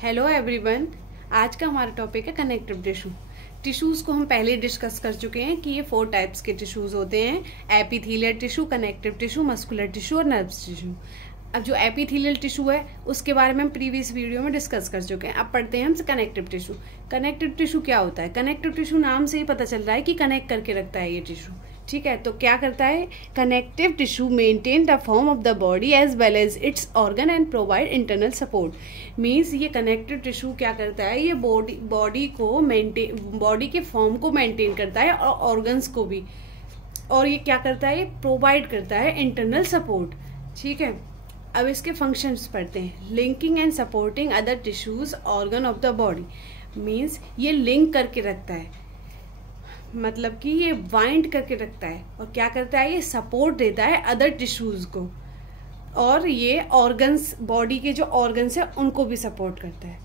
Hello everyone. आज का हमारा टॉपिक है कनेक्टिव टिश्यू। टिश्यूज़ को हम पहले डिस्कस कर चुके हैं कि ये 4 टाइप्स के टिश्यूज़ होते हैं: epithelial tissue, connective tissue, muscular tissue और नर्व्स टिश्यू। अब जो एपिथेलियल टिश्यू है उसके बारे में हम प्रीवियस वीडियो में डिस्कस कर चुके हैं। अब पढ़ते हैं हम कनेक्टिव टिश्यू। कनेक्टिव टिश्यू क्या होता है? कनेक्टिव टिश्यू नाम से ही पता चल रहा है कि कनेक्ट करके रखता है ये टिश्यू। ठीक है, तो क्या करता है? Connective tissue maintain the form of the body as well as its organ and provide internal support. Means ये कनेक्टिव टिश्यू क्या करता है? ये बॉडी को मेंटेन, बॉडी के फॉर्म को मेंटेन करता है और ऑर्गन्स को भी। और ये क्या करता है? ये प्रोवाइड करता है इंटरनल सपोर्ट। ठीक है, अब इसके फंक्शंस पढ़ते हैं। Linking and supporting other tissues organ of the body. Means ये लिंक करके रखता है, मतलब कि ये बाइंड करके रखता है। और क्या करता है? ये सपोर्ट देता है अदर टिश्यूज को, और ये ऑर्गन्स, बॉडी के जो ऑर्गन्स है उनको भी सपोर्ट करता है।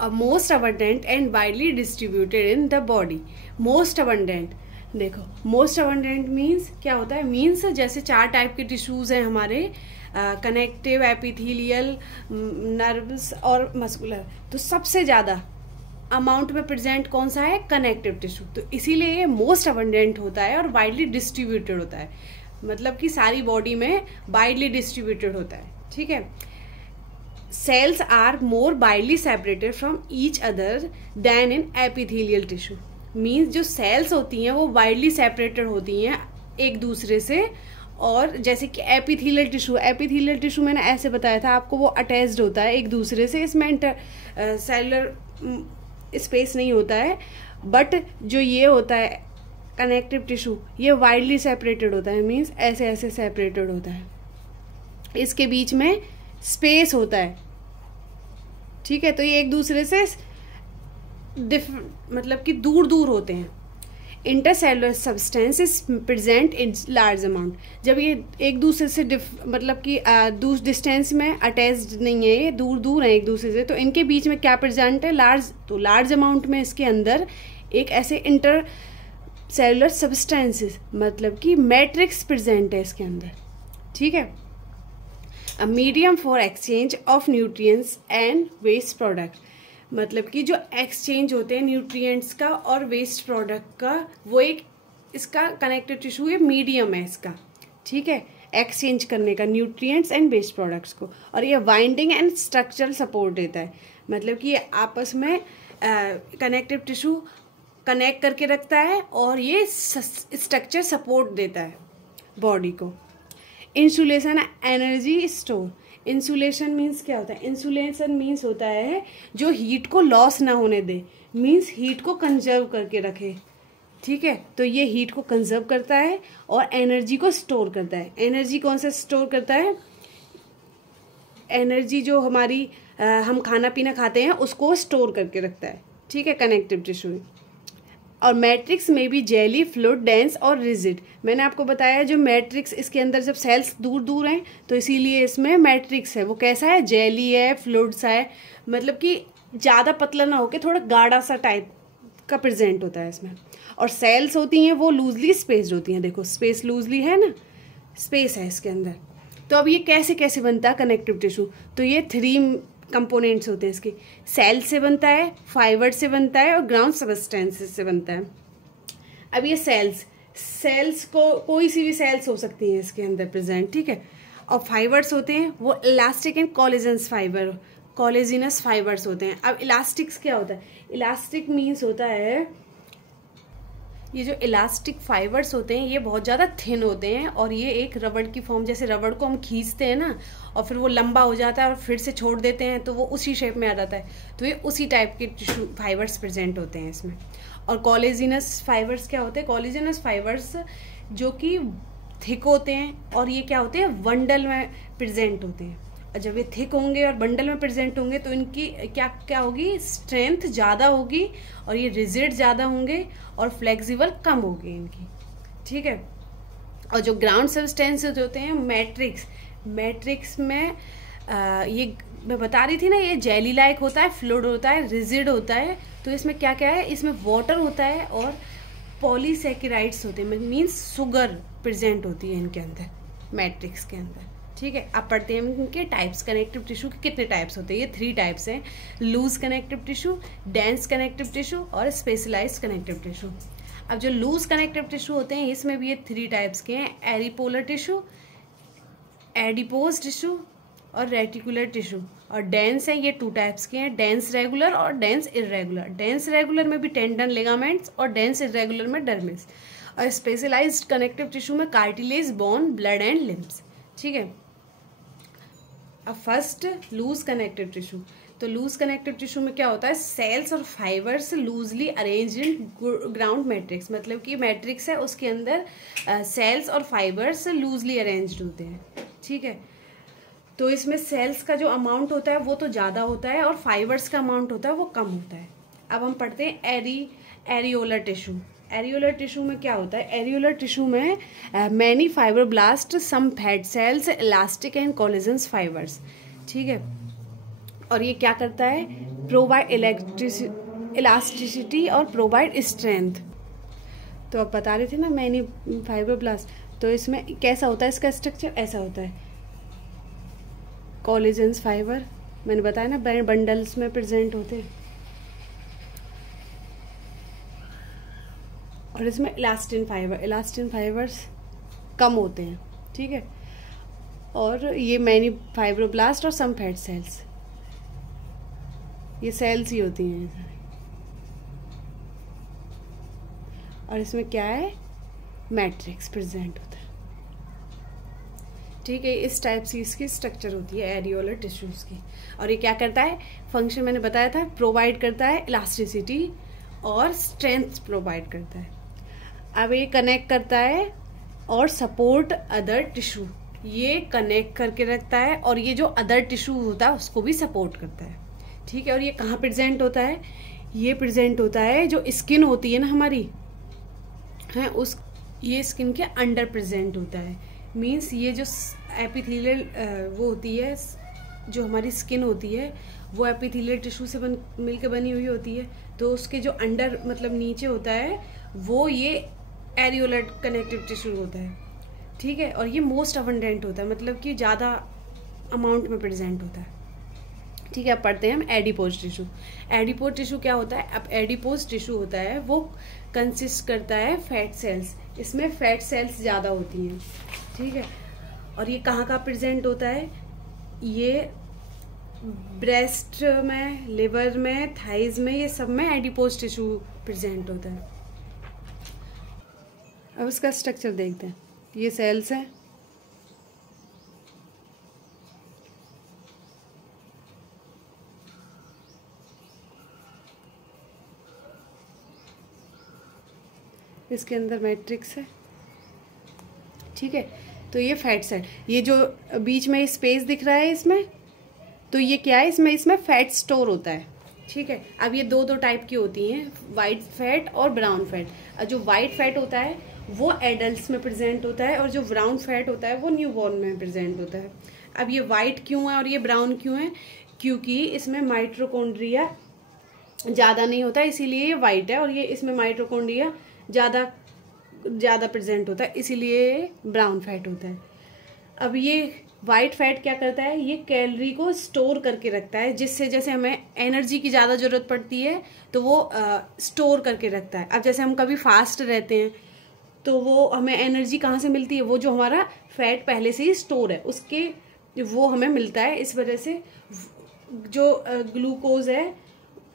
अब most abundant and widely distributed in the body. Most abundant, देखो मोस्ट अबंडेंट मीन्स क्या होता है? मीन्स जैसे 4 टाइप के टिश्यूज हैं हमारे, कनेक्टिव, एपिथेलियल, नर्व्स और मस्कुलर। तो सबसे ज़्यादा अमाउंट में प्रेजेंट कौन सा है? Connective tissue. तो इसीलिए ये मोस्ट अबंडेंट होता है और वाइडली डिस्ट्रीब्यूटेड होता है, मतलब कि सारी बॉडी में वाइडली डिस्ट्रीब्यूटेड होता है। ठीक है, cells are more widely separated from each other than in epithelial tissue. Means जो सेल्स होती हैं वो वाइडली सेपरेटेड होती हैं एक दूसरे से। और जैसे कि एपिथेलियल टिश्यू मैंने ऐसे बताया था आपको, वो अटैच्ड होता है एक दूसरे से, इसमें इंटर सेलुलर स्पेस नहीं होता है। बट जो ये होता है कनेक्टिव टिश्यू, ये वाइडली सेपरेटेड होता है। मीन्स ऐसे ऐसे सेपरेटेड होता है, इसके बीच में स्पेस होता है। ठीक है, तो ये एक दूसरे से मतलब कि दूर दूर होते हैं। Intercellular substance is present in large amount. जब ये एक दूसरे से मतलब कि डिस्टेंस में अटैच्ड नहीं है, ये दूर दूर है एक दूसरे से, तो इनके बीच में क्या प्रेजेंट है? लार्ज। तो लार्ज अमाउंट में इसके अंदर एक ऐसे इंटर सेलुलर सब्सटेंसेस, मतलब कि मैट्रिक्स प्रेजेंट है इसके अंदर। ठीक है, a medium for exchange of nutrients and waste product, मतलब कि जो एक्सचेंज होते हैं न्यूट्रिएंट्स का और वेस्ट प्रोडक्ट का, वो एक इसका कनेक्टिव टिश्यू ये मीडियम है इसका। ठीक है, एक्सचेंज करने का न्यूट्रिएंट्स एंड वेस्ट प्रोडक्ट्स को। और ये बाइंडिंग एंड स्ट्रक्चरल सपोर्ट देता है, मतलब कि ये आपस में कनेक्टिव टिश्यू कनेक्ट करके रखता है और ये स्ट्रक्चर सपोर्ट देता है बॉडी को। Insulation, energy store. Insulation means क्या होता है? इंसुलेशन मीन्स होता है जो हीट को लॉस ना होने दे, मीन्स हीट को कंजर्व करके रखे। ठीक है, तो ये हीट को कंजर्व करता है और एनर्जी को स्टोर करता है। एनर्जी कौन सा स्टोर करता है? एनर्जी जो हमारी हम खाना पीना खाते हैं उसको स्टोर करके रखता है। ठीक है, कनेक्टिव टिश्यू। और मैट्रिक्स में भी जेली, फ्लूइड, डेंस और रिजिड। मैंने आपको बताया जो मैट्रिक्स, इसके अंदर जब सेल्स दूर दूर हैं तो इसीलिए इसमें मैट्रिक्स है। वो कैसा है? जेली है, फ्लूइड सा है, मतलब कि ज़्यादा पतला ना होके थोड़ा गाढ़ा सा टाइप का प्रेजेंट होता है इसमें। और सेल्स होती हैं वो लूजली स्पेस्ड होती हैं। देखो स्पेस लूजली है ना, स्पेस है इसके अंदर। तो अब ये कैसे कैसे बनता है कनेक्टिव टिश्यू? तो ये 3 कंपोनेंट्स होते हैं इसके। सेल से बनता है, फाइबर से बनता है और ग्राउंड सब्सटेंसेस से बनता है। अब ये सेल्स को कोई सी भी सेल्स हो सकती हैं इसके अंदर प्रेजेंट। ठीक है, और फाइबर्स होते हैं वो इलास्टिक एंड कोलेजिनस फाइबर्स होते हैं। अब इलास्टिक्स क्या होता है? इलास्टिक मीन्स होता है, ये जो इलास्टिक फाइबर्स होते हैं ये बहुत ज़्यादा थिन होते हैं और ये एक रबड़ की फॉर्म, जैसे रबड़ को हम खींचते हैं ना और फिर वो लंबा हो जाता है और फिर से छोड़ देते हैं तो वो उसी शेप में आ जाता है, तो ये उसी टाइप के टिश्यू फाइबर्स प्रेजेंट होते हैं इसमें। और कोलेजिनस फाइबर्स क्या होते हैं? कोलेजिनस फाइबर्स जो कि थिक होते हैं और ये क्या होते हैं? बंडल में प्रेजेंट होते हैं। और जब ये थिक होंगे और बंडल में प्रेजेंट होंगे तो इनकी क्या क्या होगी? स्ट्रेंथ ज़्यादा होगी और ये रिजिड ज़्यादा होंगे और फ्लेक्सिबल कम होगी इनकी। ठीक है, और जो ग्राउंड सब्सटेंसेस होते हैं मैट्रिक्स में ये मैं बता रही थी ना, ये जेली लाइक होता है, फ्लूइड होता है, रिजिड होता है। तो इसमें क्या क्या है? इसमें वाटर होता है और पॉलीसैकेराइड्स होते हैं, मीन्स शुगर प्रेजेंट होती है इनके अंदर, मैट्रिक्स के अंदर। ठीक है, अब पढ़ते हैं इनके टाइप्स। कनेक्टिव टिश्यू के कितने टाइप्स होते हैं? ये 3 टाइप्स हैं, loose connective tissue, dense connective tissue और स्पेशलाइज्ड कनेक्टिव टिश्यू। अब जो लूज कनेक्टिव टिश्यू होते हैं इसमें भी ये 3 टाइप्स के हैं, एरिपोलर टिश्यू, एडिपोज टिश्यू और रेटिकुलर टिश्यू। और डेंस है, ये 2 टाइप्स के हैं, डेंस रेगुलर और डेंस इरेगुलर। डेंस रेगुलर में भी टेंडन, लिगामेंट्स और डेंस इरेगुलर में डर्मिस। और स्पेशलाइज्ड कनेक्टिव टिश्यू में cartilage, bone, blood and limbs. ठीक है, अब फर्स्ट लूज कनेक्टिव टिश्यू। तो लूज कनेक्टिव टिश्यू में क्या होता है? सेल्स और fibres loosely arrange in ground matrix, मतलब कि मैट्रिक्स है उसके अंदर सेल्स और फाइबर्स लूजली अरेंज्ड होते हैं। ठीक है, तो इसमें सेल्स का जो अमाउंट होता है वो तो ज़्यादा होता है और फाइबर्स का अमाउंट होता है वो कम होता है। अब हम पढ़ते हैं एरियोलर टिश्यू। एरियोलर टिश्यू में क्या होता है? एरियोलर टिश्यू में many fibroblast, some fat cells, elastic and collagens fibres. ठीक है, और ये क्या करता है? प्रोवाइड इलास्टिसिटी और प्रोवाइड स्ट्रेंथ। तो अब बता रहे थे ना मैनी फाइब्रोब्लास्ट, तो इसमें कैसा होता है? इसका स्ट्रक्चर ऐसा होता है, कोलेजन्स फाइबर मैंने बताया ना बंडल्स में प्रेजेंट होते हैं, और इसमें इलास्टिन फाइबर्स कम होते हैं। ठीक है, और ये मैनी फाइब्रोब्लास्ट और सम फैट सेल्स, ये सेल्स ही होती हैं। और इसमें क्या है? मैट्रिक्स प्रेजेंट होता है। ठीक है, इस टाइप से इसकी स्ट्रक्चर होती है एरियोलर टिश्यूज की। और ये क्या करता है? फंक्शन मैंने बताया था, प्रोवाइड करता है इलास्टिसिटी और स्ट्रेंथ प्रोवाइड करता है। अब ये कनेक्ट करता है और सपोर्ट अदर टिश्यू, ये कनेक्ट करके रखता है और ये जो अदर टिश्यू होता है उसको भी सपोर्ट करता है। ठीक है, और ये कहाँ प्रेजेंट होता है? ये प्रेजेंट होता है जो स्किन होती है ना हमारी, है उस, ये स्किन के अंडर प्रेजेंट होता है। मीन्स ये जो एपिथेलियल वो होती है, जो हमारी स्किन होती है वो एपिथेलियल टिश्यू से मिलकर बनी हुई होती है, तो उसके जो अंडर मतलब नीचे होता है वो ये एरियोलर कनेक्टिव टिश्यू होता है। ठीक है, और ये मोस्ट अबंडेंट होता है, मतलब कि ज़्यादा अमाउंट में प्रेजेंट होता है। ठीक है, अब पढ़ते हैं हम एडिपोज टिश्यू। एडिपोज टिश्यू क्या होता है? अब एडिपोज टिश्यू होता है वो कंसिस्ट करता है फैट सेल्स, इसमें फैट सेल्स ज़्यादा होती हैं। ठीक है, और ये कहाँ का प्रेजेंट होता है? ये ब्रेस्ट में, लिवर में, थाइज में, ये सब में एडिपोज टिश्यू प्रेजेंट होता है। अब इसका स्ट्रक्चर देखते हैं। ये सेल्स हैं, इसके अंदर मैट्रिक्स है। ठीक है, तो ये फैट सेल, ये जो बीच में स्पेस दिख रहा है इसमें, तो ये क्या है? इसमें फैट स्टोर होता है। ठीक है, अब ये दो टाइप की होती हैं, वाइट फैट और ब्राउन फैट। जो वाइट फैट होता है वो एडल्ट्स में प्रेजेंट होता है और जो ब्राउन फैट होता है वो न्यूबॉर्न में प्रेजेंट होता है। अब ये वाइट क्यों है और ये ब्राउन क्यों है? क्योंकि इसमें माइटोकॉन्ड्रिया ज़्यादा नहीं होता, इसीलिए ये वाइट है, और ये इसमें माइटोकॉन्ड्रिया ज़्यादा प्रेजेंट होता है, इसीलिए ब्राउन फैट होता है। अब ये वाइट फैट क्या करता है? ये कैलोरी को स्टोर करके रखता है, जिससे जैसे हमें एनर्जी की ज़्यादा ज़रूरत पड़ती है तो वो स्टोर करके रखता है। अब जैसे हम कभी फास्ट रहते हैं तो वो हमें एनर्जी कहाँ से मिलती है? वो जो हमारा फैट पहले से ही स्टोर है उसके वो हमें मिलता है। इस वजह से जो ग्लूकोज है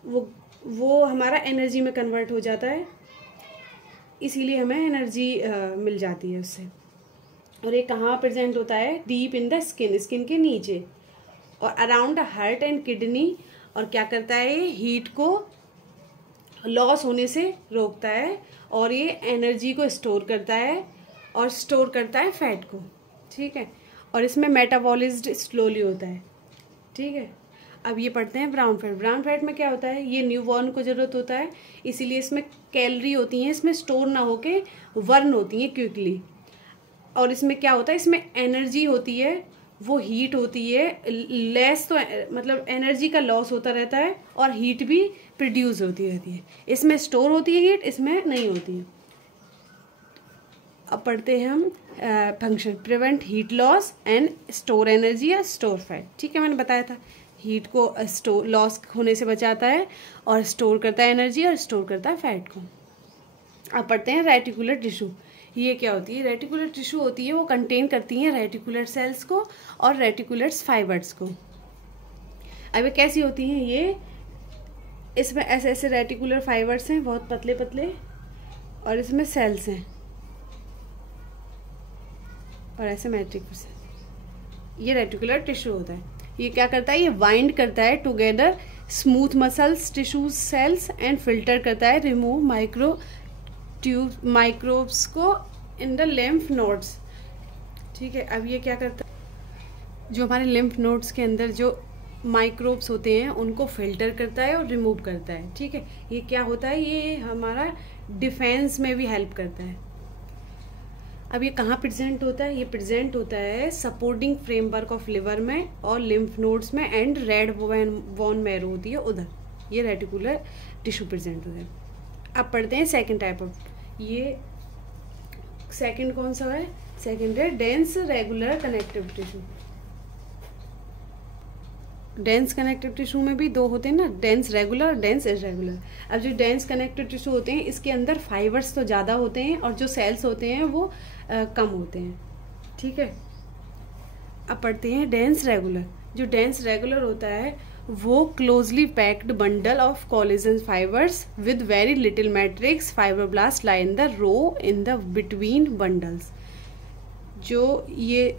वो हमारा एनर्जी में कन्वर्ट हो जाता है, इसीलिए हमें एनर्जी मिल जाती है उससे। और ये कहाँ प्रेजेंट होता है? डीप इन द स्किन के नीचे और अराउंड हार्ट एंड किडनी। और क्या करता है? ये हीट को लॉस होने से रोकता है और ये एनर्जी को स्टोर करता है और स्टोर करता है फैट को। ठीक है, और इसमें मेटाबॉलिज्ड स्लोली होता है। ठीक है, अब ये पढ़ते हैं ब्राउन फैट। ब्राउन फैट में क्या होता है? ये न्यूबॉर्न को ज़रूरत होता है, इसीलिए इसमें कैलोरी होती हैं, इसमें स्टोर ना होके बर्न होती हैं क्विकली। और इसमें क्या होता है? इसमें एनर्जी होती है, वो हीट होती है लेस, तो मतलब एनर्जी का लॉस होता रहता है और हीट भी प्रोड्यूस होती रहती है। इसमें स्टोर होती है हीट, इसमें नहीं होती है। अब पढ़ते हैं हम function, prevent heat loss and store energy या स्टोर फैट। ठीक है, मैंने बताया था हीट को स्टोर लॉस होने से बचाता है और स्टोर करता है एनर्जी और स्टोर करता है फैट को। अब पढ़ते हैं रेटिकुलर टिश्यू। ये क्या होती है? रेटिकुलर टिश्यू होती है वो कंटेन करती हैं रेटिकुलर सेल्स को और रेटिकुलर फाइबर्स को। अब ये कैसी होती हैं? ये इसमें ऐसे ऐसे रेटिकुलर फाइबर्स हैं, बहुत पतले पतले, और इसमें सेल्स हैं और ऐसे मैट्रिक्स। ये रेटिकुलर टिश्यू होता है। ये क्या करता है? ये बाइंड करता है together smooth muscles tissues cells and filter करता है, रिमूव माइक्रोब्स को इन द लिम्फ नोड्स। ठीक है, अब ये क्या करता है? जो हमारे लिम्फ नोड्स के अंदर जो माइक्रोब्स होते हैं उनको फिल्टर करता है और रिमूव करता है। ठीक है, ये क्या होता है? ये हमारा डिफेंस में भी हेल्प करता है। अब ये कहाँ प्रेजेंट होता है? ये प्रेजेंट होता है सपोर्टिंग फ्रेमवर्क ऑफ लिवर में और लिम्फ नोड्स में एंड रेड बोन मैरो होती है उधर। ये रेटिकुलर टिश्यू प्रेजेंट होता है। अब पढ़ते हैं सेकंड टाइप ऑफ। ये सेकंड कौन सा है? सेकंड है dense regular connective tissue. Dense connective tissue में भी दो होते हैं ना, डेंस रेगुलर और डेंस इरेगुलर। अब जो डेंस कनेक्टिव टिश्यू होते हैं इसके अंदर फाइबर्स तो ज़्यादा होते हैं और जो सेल्स होते हैं वो कम होते हैं। ठीक है, अब पढ़ते हैं डेंस रेगुलर। जो डेंस रेगुलर होता है वो closely packed bundle of collagen fibres with very little matrix fibroblast lie in the row in the between bundles. जो ये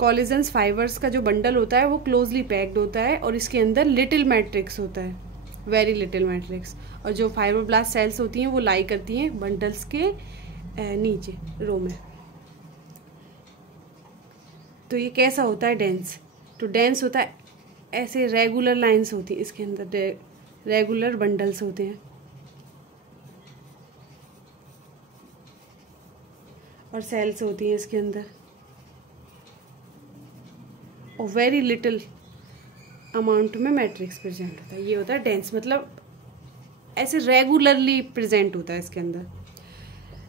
कोलेजन फाइबर्स का जो बंडल होता है वो क्लोजली पैक्ड होता है और इसके अंदर लिटिल मैट्रिक्स होता है, वेरी लिटिल मैट्रिक्स, और जो फाइब्रोब्लास्ट सेल्स होती हैं वो लाई करती हैं बंडल्स के नीचे रो में। तो ये कैसा होता है डेंस? तो डेंस होता है ऐसे रेगुलर लाइंस होती हैं, इसके अंदर रेगुलर बंडल्स होते हैं और सेल्स होती हैं इसके अंदर, और वेरी लिटिल अमाउंट में मैट्रिक्स प्रेजेंट होता है। ये होता है डेंस, मतलब ऐसे रेगुलरली प्रेजेंट होता है इसके अंदर।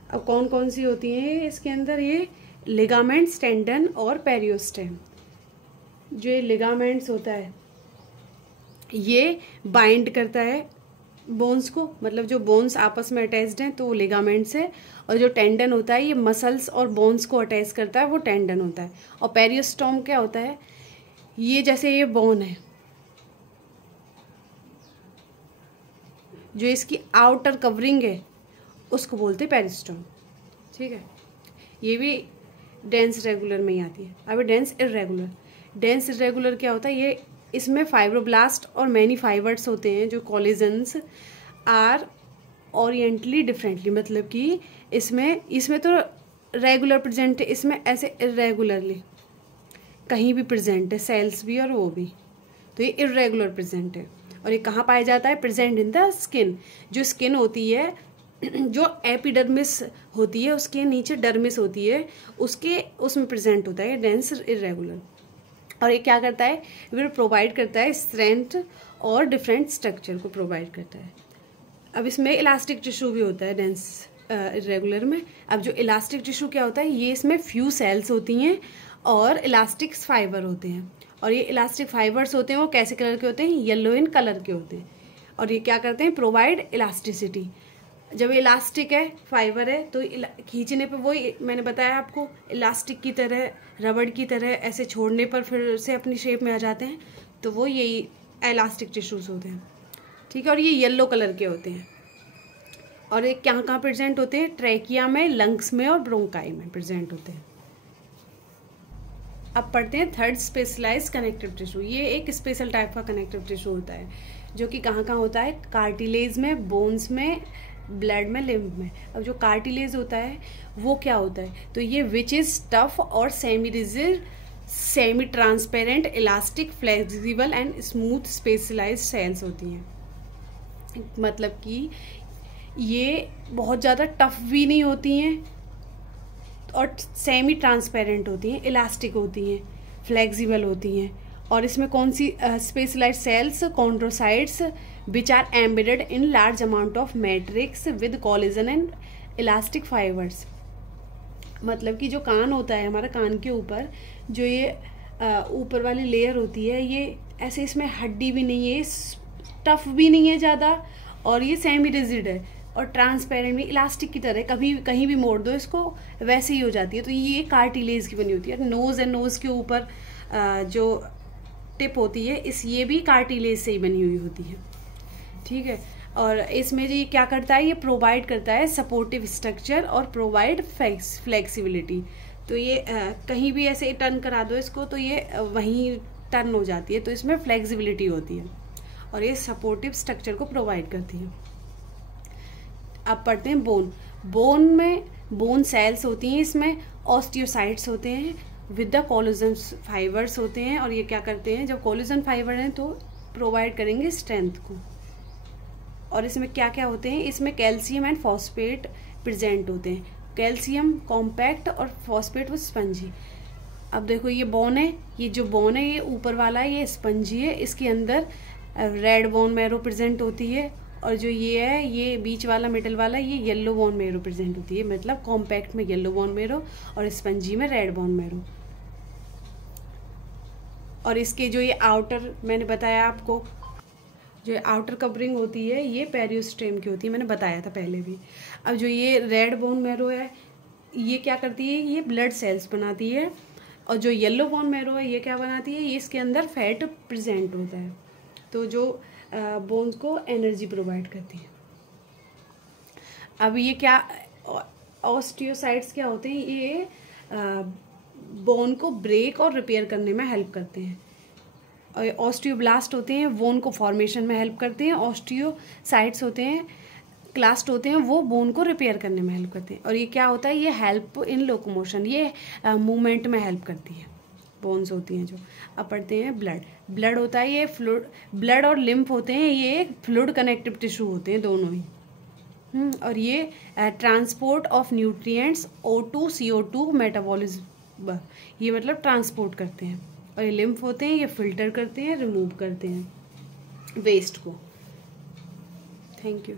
अब कौन कौन सी होती हैं इसके अंदर? ये लिगामेंट्स, टेंडन और पेरियोस्टेम। जो ये लिगामेंट्स होता है ये बाइंड करता है बोन्स को, मतलब जो बोन्स आपस में अटैच्ड हैं तो वो लिगामेंट्स है, और जो टेंडन होता है ये मसल्स और बोन्स को अटैच करता है, वो टेंडन होता है। और पेरियोस्टोम क्या होता है? ये जैसे ये बोन है, जो इसकी आउटर कवरिंग है उसको बोलते हैं पेरियोस्टोम। ठीक है, ये भी डेंस रेगुलर में ही आती है। अब डेंस इरेगुलर। डेंस इरेगुलर क्या होता है? ये इसमें फाइब्रोब्लास्ट और मैनी फाइबर्स होते हैं जो कोलेजन्स आर ओरिएंटली डिफरेंटली, मतलब कि इसमें तो रेगुलर प्रेजेंट है, इसमें ऐसे इरेगुलरली कहीं भी प्रेजेंट है, सेल्स भी और वो भी, तो ये इरेगुलर प्रेजेंट है। और ये कहाँ पाया जाता है? Present in the skin. जो स्किन होती है, जो एपिडर्मिस होती है उसके नीचे डर्मिस होती है, उसमें प्रेजेंट होता है डेंस इरेगुलर। और ये क्या करता है? ये प्रोवाइड करता है स्ट्रेंथ और डिफरेंट स्ट्रक्चर को प्रोवाइड करता है। अब इसमें इलास्टिक टिश्यू भी होता है डेंस इरेगुलर में। अब जो इलास्टिक टिश्यू क्या होता है? ये इसमें फ्यू सेल्स होती हैं और इलास्टिक फाइबर होते हैं, और ये इलास्टिक फाइबर्स होते हैं वो कैसे कलर के होते हैं? येलो इन कलर के होते हैं। और ये क्या करते हैं? Provide elasticity. जब इलास्टिक है, फाइबर है, तो खींचने पे वही मैंने बताया आपको, इलास्टिक की तरह, रबड़ की तरह ऐसे छोड़ने पर फिर से अपनी शेप में आ जाते हैं, तो वो यही इलास्टिक टिश्यूज होते हैं। ठीक है, और ये येलो कलर के होते हैं। और ये कहाँ कहाँ प्रेजेंट होते हैं? ट्रैकिया में, लंग्स में और ब्रोंकाई में प्रेजेंट होते हैं। अब पढ़ते हैं थर्ड स्पेशलाइज्ड कनेक्टिव टिश्यू। ये एक स्पेशल टाइप का कनेक्टिव टिश्यू होता है जो कि कहाँ कहाँ होता है? कार्टिलेज में, बोन्स में, ब्लड में, लिम्फ में। अब जो कार्टिलेज होता है वो क्या होता है? तो ये विच इज टफ और semi rigid, semi transparent, elastic, flexible and smooth specialised cells होती हैं। मतलब कि ये बहुत ज़्यादा टफ भी नहीं होती हैं और सेमी ट्रांसपेरेंट होती हैं, इलास्टिक होती हैं, फ्लेक्सिबल होती हैं। और इसमें कौन सी specialised cells? Chondrocytes which are embedded in large amount of matrix with collagen and elastic fibers। मतलब कि जो कान होता है हमारा, कान के ऊपर जो ये ऊपर वाली लेयर होती है, ये ऐसे इसमें हड्डी भी नहीं है, टफ भी नहीं है ज़्यादा, और ये सेमी रिजिड है और ट्रांसपेरेंट भी, इलास्टिक की तरह, कभी कहीं भी मोड़ दो इसको वैसे ही हो जाती है। तो ये कार्टिलेज की बनी होती है। नोज़ है, नोज़ के ऊपर जो टिप होती है ये भी कार्टिलेज से ही बनी हुई होती है, ठीक है। और इसमें जी क्या करता है, ये प्रोवाइड करता है सपोर्टिव स्ट्रक्चर और प्रोवाइड फ्लेक्सिबिलिटी। तो ये कहीं भी ऐसे टर्न करा दो इसको तो ये वहीं टर्न हो जाती है, तो इसमें फ्लेक्सिबिलिटी होती है और ये सपोर्टिव स्ट्रक्चर को प्रोवाइड करती है। अब पढ़ते हैं बोन। बोन में बोन सेल्स होती हैं, इसमें ऑस्टियोसाइट्स होते हैं विद द कोलेजन फाइबर्स होते हैं, और ये क्या करते हैं, जब कोलेजन फाइबर हैं तो प्रोवाइड करेंगे स्ट्रेंथ को। और इसमें क्या क्या होते हैं, इसमें कैल्शियम एंड फॉस्फेट प्रेजेंट होते हैं। कैल्शियम कॉम्पैक्ट और फॉस्फेट वो स्पंजी। अब देखो ये बोन है, ये जो बोन है ये ऊपर वाला है, ये स्पंजी है, इसके अंदर रेड बोन मैरो प्रेजेंट होती है, और जो ये है ये बीच वाला मिडल वाला ये येलो बोन मैरो प्रेजेंट होती है। मतलब कॉम्पैक्ट में येलो बोन मैरो और स्पंजी में रेड बोन मैरो। और इसके जो ये आउटर, मैंने बताया आपको, जो आउटर कवरिंग होती है ये पेरियोस्टेम की होती है, मैंने बताया था पहले भी। अब जो ये रेड बोन मैरो है ये क्या करती है, ये ब्लड सेल्स बनाती है, और जो येलो बोन मैरो है ये क्या बनाती है, ये इसके अंदर फैट प्रेजेंट होता है, तो जो बोन्स को एनर्जी प्रोवाइड करती है। अब ये क्या, ऑस्टियोसाइट्स क्या होते हैं, ये बोन को ब्रेक और रिपेयर करने में हेल्प करते हैं। और ऑस्टियोब्लास्ट होते हैं, बोन को फॉर्मेशन में हेल्प करते हैं। ऑस्टियोसाइट्स होते हैं, क्लास्ट होते हैं, वो बोन को रिपेयर करने में हेल्प करते हैं। और ये क्या होता है, ये हेल्प इन लोकोमोशन, ये मूवमेंट में हेल्प करती है, बोन्स होती हैं जो। अब पढ़ते हैं ब्लड। ब्लड होता है ये फ्लूइड, ब्लड और लिम्फ होते हैं, ये फ्लूइड कनेक्टिव टिश्यू होते हैं दोनों ही। और ये transport of nutrients O2 CO2 metabolism, ये मतलब ट्रांसपोर्ट करते हैं। और ये लिम्फ होते हैं, ये फिल्टर करते हैं, रिमूव करते हैं वेस्ट को। Thank you.